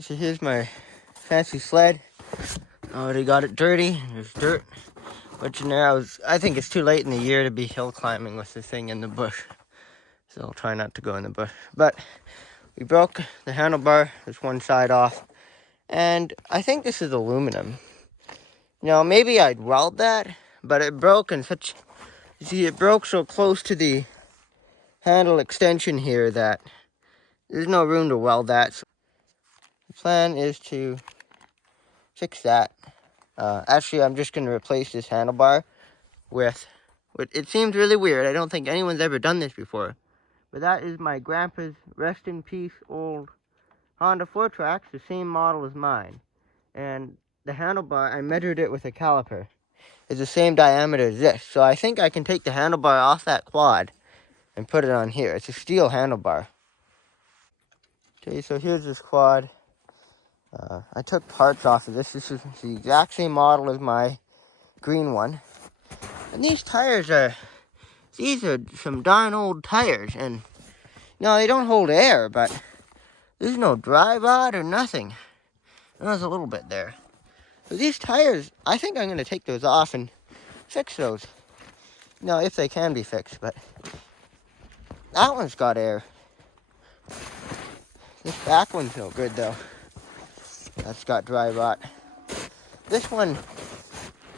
So here's my fancy sled. I already got it dirty. There's dirt. But in there, I think it's too late in the year to be hill climbing with the thing in the bush. So I'll try not to go in the bush. But we broke the handlebar. There's one side off. And I think this is aluminum. Maybe I'd weld that, but it broke in such... You see, it broke so close to the handle extension here that there's no room to weld that. So the plan is to fix that. Actually, I'm just going to replace this handlebar with... It seems really weird. I don't think anyone's ever done this before. But that is my grandpa's rest in peace old Honda 4Trax, the same model as mine. And the handlebar, I measured it with a caliper. It's the same diameter as this. So I think I can take the handlebar off that quad and put it on here. It's a steel handlebar. Okay, so here's this quad. I took parts off of this. This is the exact same model as my green one. And these are some darn old tires. And, they don't hold air, but there's no dry rot or nothing. There's a little bit there. So these tires, I think I'm going to take those off and fix those. If they can be fixed, but that one's got air. This back one's no good, though. That's got dry rot. This one,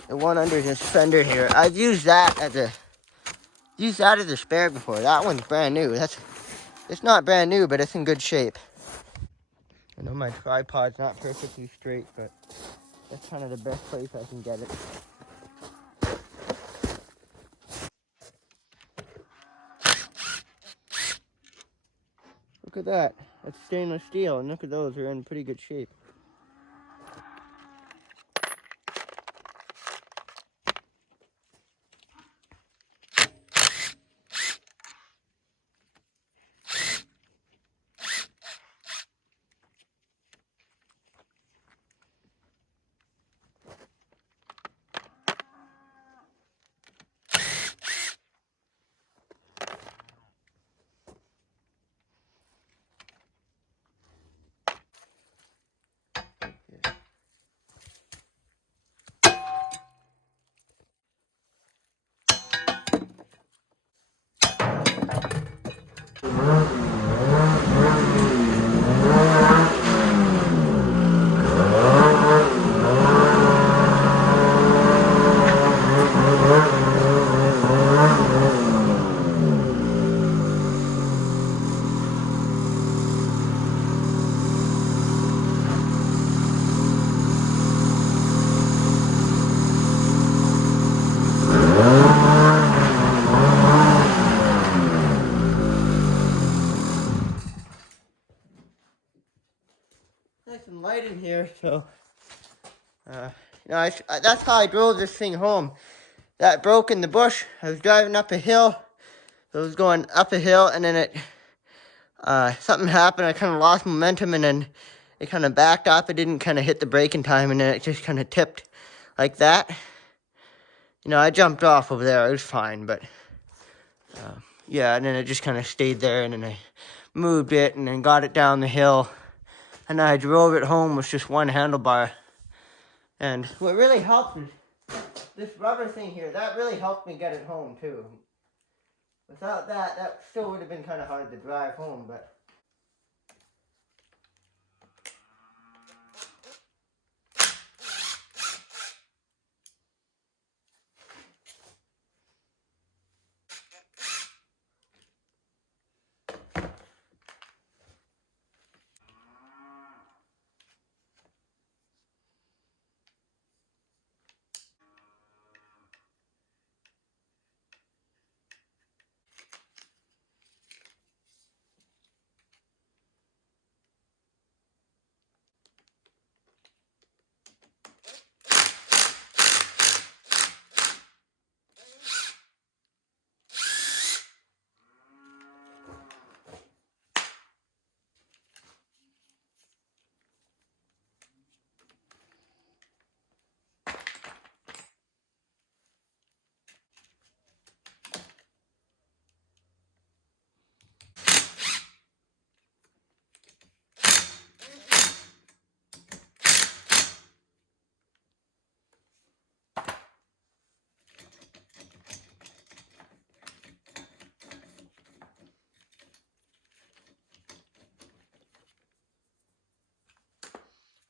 the one under this fender here, I've used that as a spare before. That one's brand new. It's not brand new, but it's in good shape. I know my tripod's not perfectly straight, but that's kind of the best place I can get it. Look at that. That's stainless steel, and look at those. They're in pretty good shape. Nice and light in here, so that's how I drove this thing home. That broke in the bush. I was driving up a hill. I was going up a hill, and then something happened. I kind of lost momentum, and then it kind of backed up. It didn't kind of hit the brake in time, and then it just kind of tipped like that. I jumped off over there. It was fine, but yeah, and then it just kind of stayed there, and then I moved it, and then got it down the hill, and I drove it home with just one handlebar. And what really helped is this rubber thing here. That really helped me get it home, too. Without that, that still would have been kind of hard to drive home, but...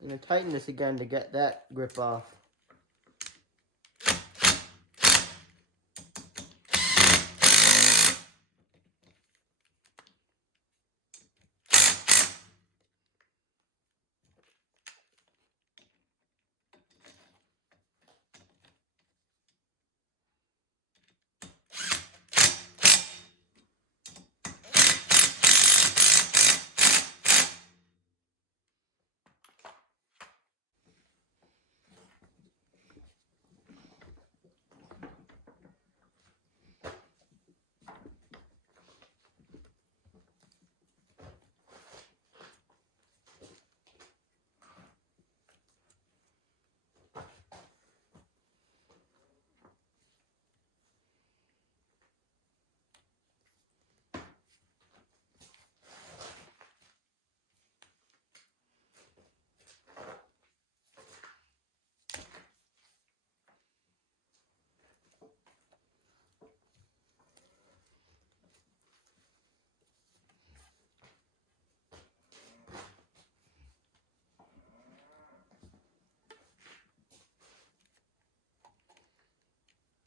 I'm going to tighten this again to get that grip off.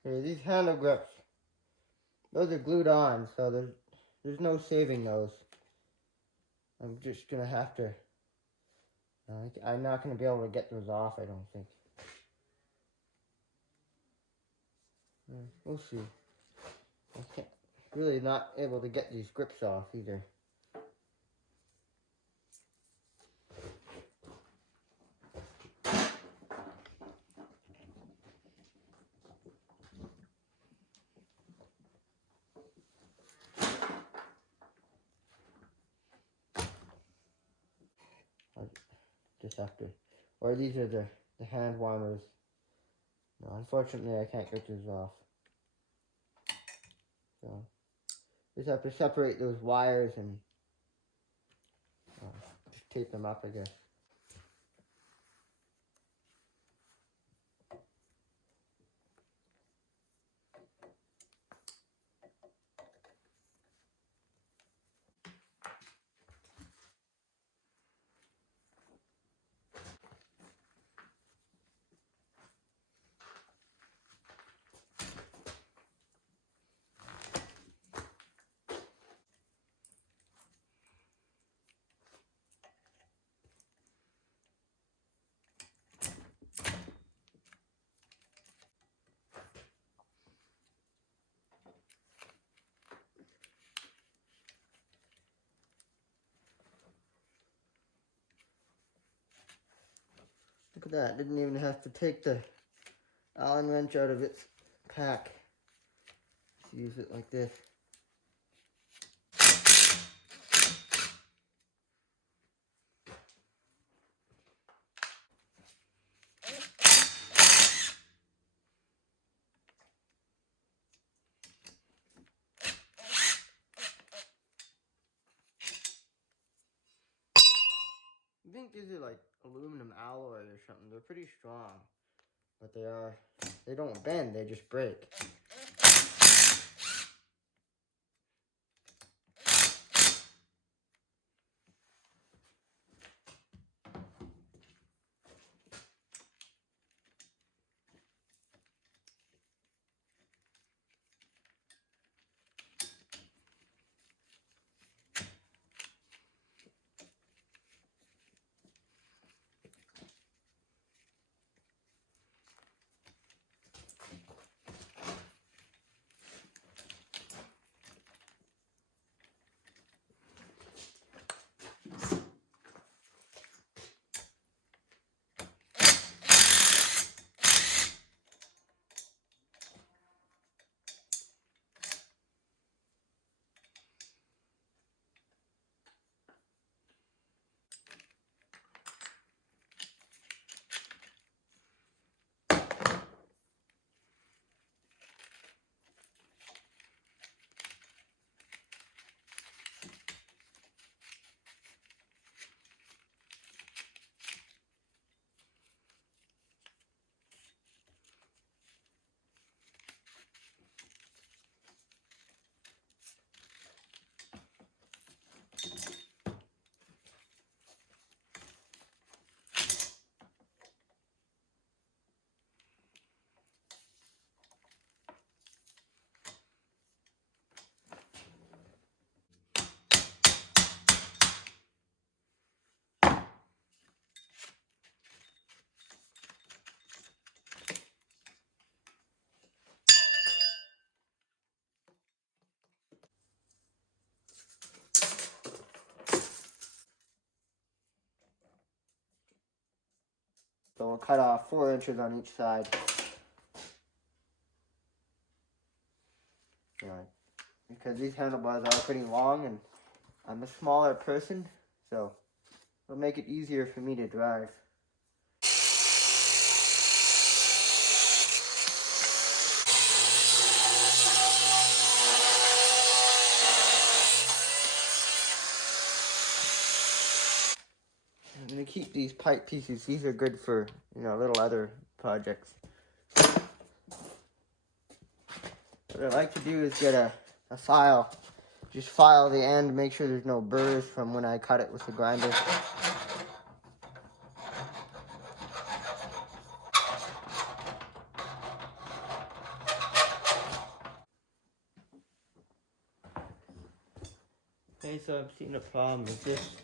Okay, these handle grips, those are glued on, so there's no saving those. I'm just gonna have to. I'm not gonna be able to get those off, I don't think. We'll see. I can't really not able to get these grips off either. I just have to. Or these are the hand warmers. No, unfortunately, I can't get these off. So just have to separate those wires and just tape them up, I guess. Look at that, didn't even have to take the Allen wrench out of its pack. Just use it like this. I think these are like aluminum alloy or something. They're pretty strong, but they don't bend, they just break. So we'll cut off 4 inches on each side. Because these handlebars are pretty long and I'm a smaller person, so it'll make it easier for me to drive. I'm going to keep these pipe pieces. These are good for, little other projects. What I like to do is get a file. Just file the end, make sure there's no burrs from when I cut it with the grinder. Okay, so I've seen a problem with this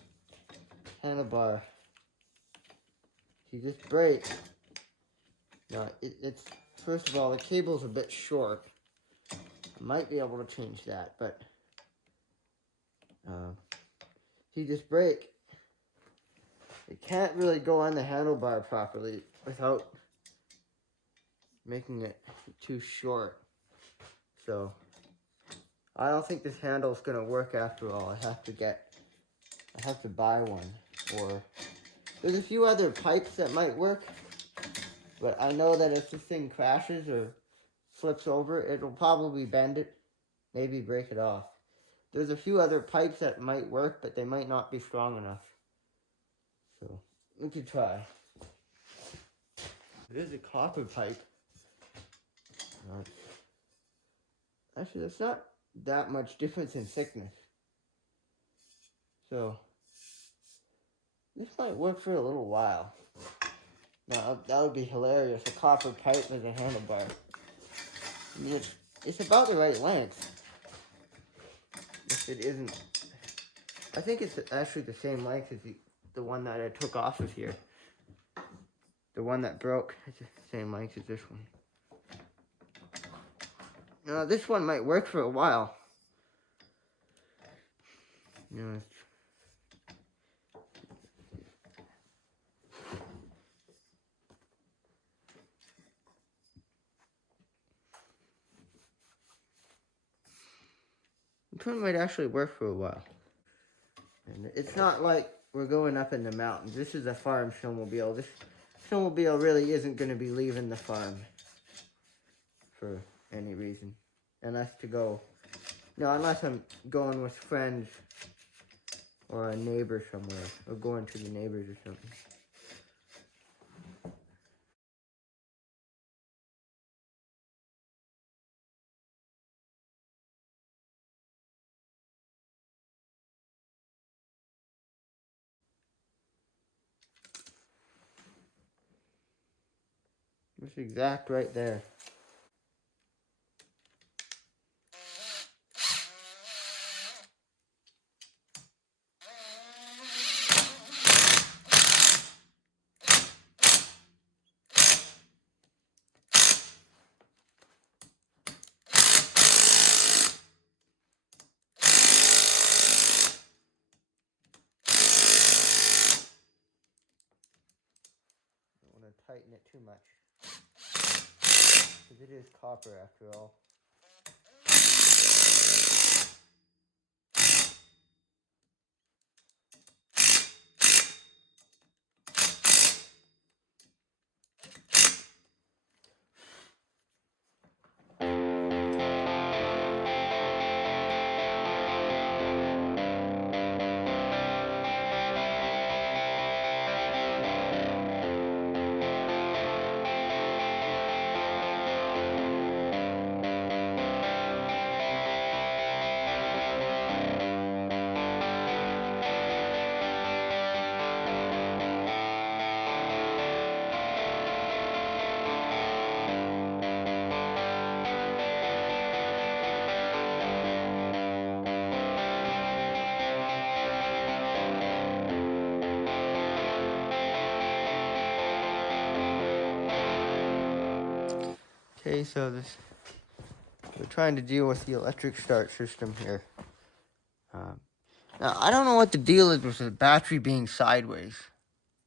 handlebar. See, this brake, it's, first of all, the cable's a bit short. I might be able to change that, but see, this brake, it can't really go on the handlebar properly without making it too short. So I don't think this handle is going to work after all. I have to buy one. Or there's a few other pipes that might work, but I know that if this thing crashes or flips over, it'll probably bend it, maybe break it off. There's a few other pipes that might work, but they might not be strong enough. So we could try. There's a copper pipe. Actually, that's not that much difference in thickness. So this might work for a little while. Now, that would be hilarious. A copper pipe with a handlebar. I mean, it's about the right length. If it isn't, I think it's actually the same length as the one that I took off of here. The one that broke, it's the same length as this one. Now, this one might work for a while. This one might actually work for a while. And it's not like we're going up in the mountains. This is a farm snowmobile. This snowmobile really isn't going to be leaving the farm for any reason. Unless I'm going with friends or a neighbor somewhere. Or going to the neighbors or something. It's exact right there. Don't want to tighten it too much. Because it is copper after all. Okay, so we're trying to deal with the electric start system here. Now, I don't know what the deal is with the battery being sideways.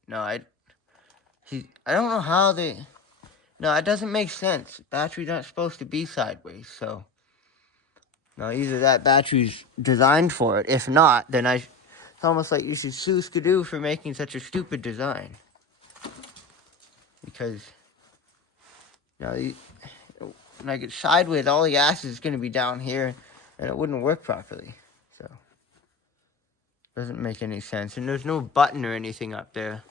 No, See, I don't know how they... No, it doesn't make sense. Batteries aren't supposed to be sideways, so... No, either that battery's designed for it. If not, then it's almost like you should sue Skidoo for making such a stupid design. Because, like it's sideways, all the gas is going to be down here, and it wouldn't work properly. So, doesn't make any sense. And there's no button or anything up there.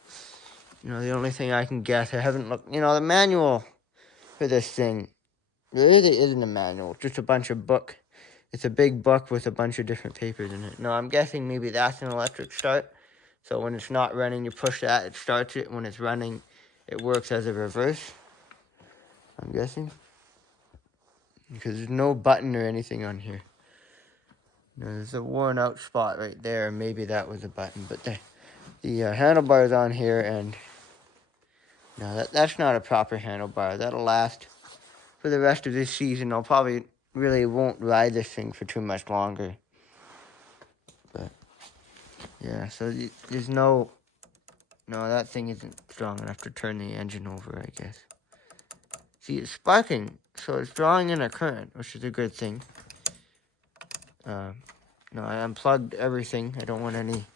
The only thing I can guess, I haven't looked, the manual for this thing, there really isn't a manual, just a bunch of book. It's a big book with a bunch of different papers in it. No, I'm guessing maybe that's an electric start. So when it's not running, you push that, it starts it. When it's running, it works as a reverse. I'm guessing. Because there's no button or anything on here. There's a worn out spot right there. Maybe that was a button. But the handlebar's on here, and no, that's not a proper handlebar. That'll last for the rest of this season. I'll probably really won't ride this thing for too much longer. But yeah, so there's no, that thing isn't strong enough to turn the engine over, I guess. See, it's sparking, so it's drawing in a current, which is a good thing. No, I unplugged everything. I don't want any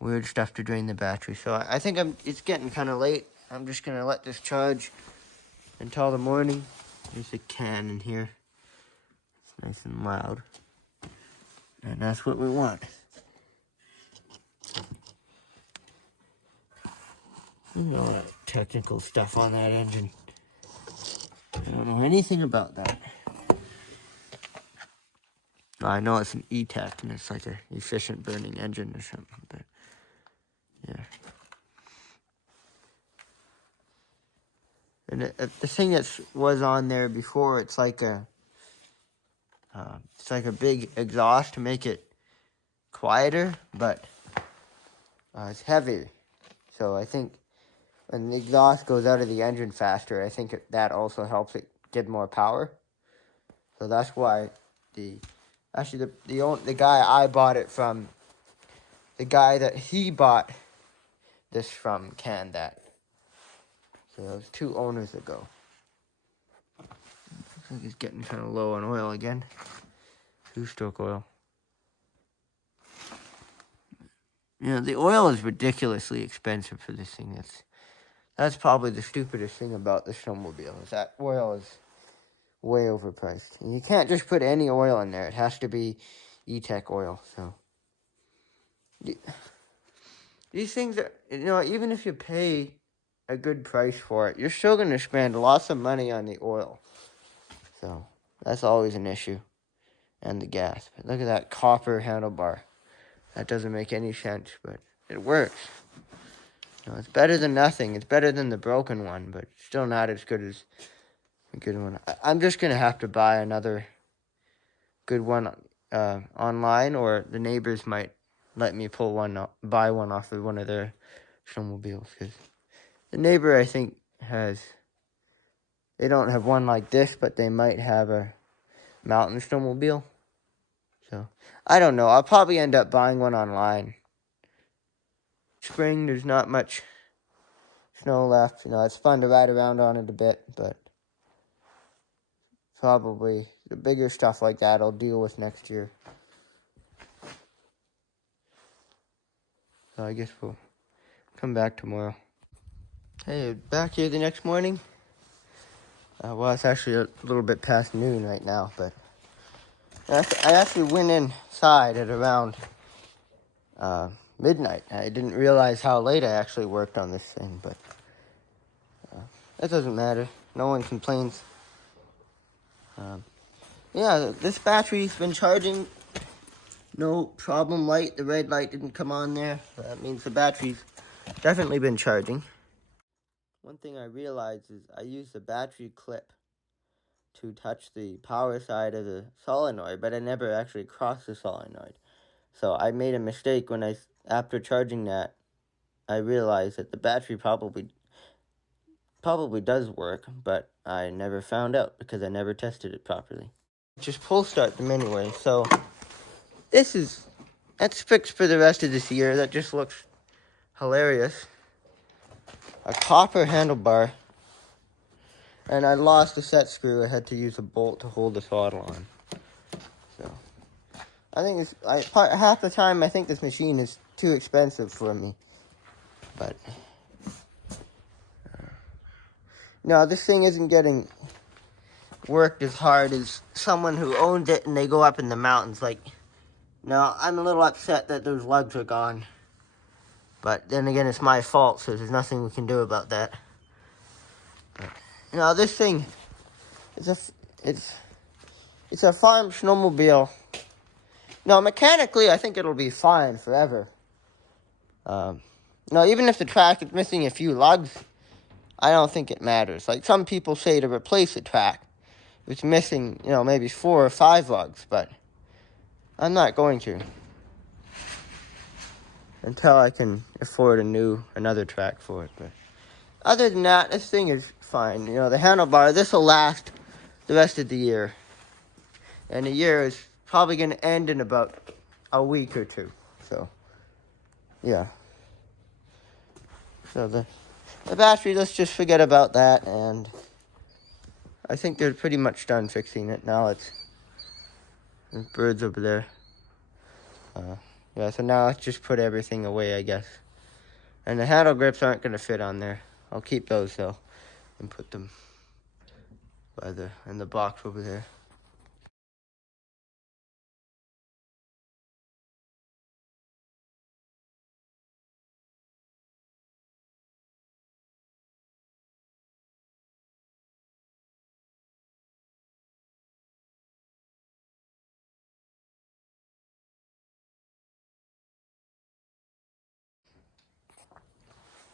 weird stuff to drain the battery. So I think it's getting kind of late. I'm just going to let this charge until the morning. There's a can in here. It's nice and loud. And that's what we want. There's all that technical stuff on that engine. I don't know anything about that. I know it's an E-Tech, and it's like an efficient burning engine or something, but yeah. And the thing that was on there before, it's like a big exhaust to make it quieter, but it's heavier. So I think when the exhaust goes out of the engine faster, I think that also helps it get more power. So that's why the guy I bought it from, the guy that he bought this from canned that. So that was 2 owners ago. Looks like he's getting kind of low on oil again. 2-stroke oil. The oil is ridiculously expensive for this thing. That's probably the stupidest thing about the snowmobile, is that oil is way overpriced. And you can't just put any oil in there. It has to be E-Tech oil. So these things are, even if you pay a good price for it, you're still going to spend lots of money on the oil. So that's always an issue. And the gas. But look at that copper handlebar. That doesn't make any sense, but it works. It's better than nothing. It's better than the broken one, but still not as good as a good one. I'm just going to have to buy another good one online, or the neighbors might let me buy one off of one of their snowmobiles. Because the neighbor, I think, they don't have one like this, but they might have a mountain snowmobile. So, I don't know. I'll probably end up buying one online. Spring, there's not much snow left. It's fun to ride around on it a bit, but probably the bigger stuff like that I'll deal with next year. So I guess we'll come back tomorrow. Hey, back here the next morning. Well, it's actually a little bit past noon right now, but I actually went inside at around midnight. I didn't realize how late I actually worked on this thing, but that doesn't matter. No one complains. This battery's been charging. No problem light. The red light didn't come on there. That means the battery's definitely been charging. One thing I realized is I used the battery clip to touch the power side of the solenoid, but I never actually crossed the solenoid. So I made a mistake after charging that. I realized that the battery probably does work, but I never found out because I never tested it properly. Just pull start them anyway. So that's fixed for the rest of this year. That just looks hilarious. a copper handlebar, and I lost the set screw. I had to use a bolt to hold the throttle on. So I think half the time I think this machine is too expensive for me. But no, this thing isn't getting worked as hard as someone who owns it and they go up in the mountains. Like, no, I'm a little upset that those lugs are gone. But then again, it's my fault, so there's nothing we can do about that. But, this thing, it's a farm snowmobile. No, mechanically, I think it'll be fine forever. Even if the track is missing a few lugs, I don't think it matters. Like some people say to replace the track, it's missing, maybe 4 or 5 lugs, but I'm not going to. Until I can afford another track for it. But other than that, this thing is fine. The handlebar, this will last the rest of the year. And the year is probably going to end in about a week or two. So, yeah. So the battery, let's just forget about that. And I think they're pretty much done fixing it. Now there's birds over there. Yeah, so now let's just put everything away, I guess. And the handle grips aren't going to fit on there. I'll keep those, though, and put them in the box over there.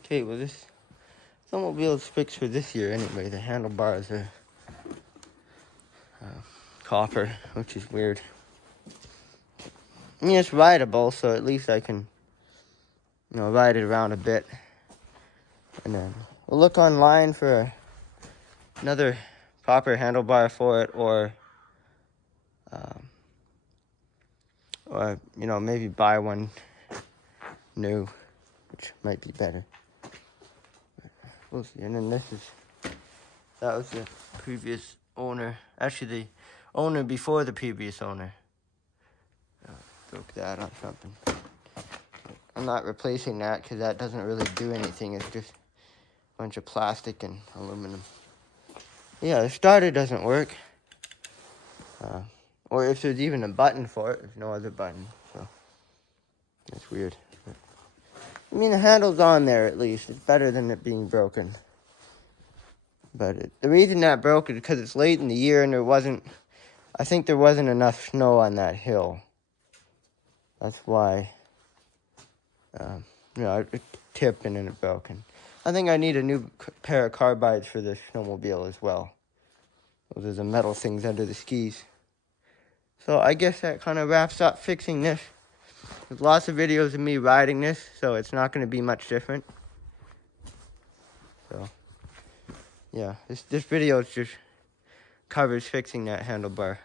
Okay, well, this snowmobile is fixed for this year anyway. The handlebars are copper, which is weird. I mean, it's rideable, so at least I can, ride it around a bit. And then we'll look online for another proper handlebar for it, or maybe buy one new, which might be better. We'll see. And then that was the previous owner. Actually, the owner before the previous owner. Broke that on something. I'm not replacing that because that doesn't really do anything. It's just a bunch of plastic and aluminum. Yeah, the starter doesn't work. Or if there's even a button for it, there's no other button. So it's weird. I mean, the handle's on there at least. It's better than it being broken. But the reason that broke is because it's late in the year and I think there wasn't enough snow on that hill. That's why, it tipped and then it broke. And I think I need a new pair of carbides for this snowmobile as well. Those are the metal things under the skis. So I guess that kind of wraps up fixing this. There's lots of videos of me riding this, so it's not going to be much different. So, yeah, this video just covers fixing that handlebar.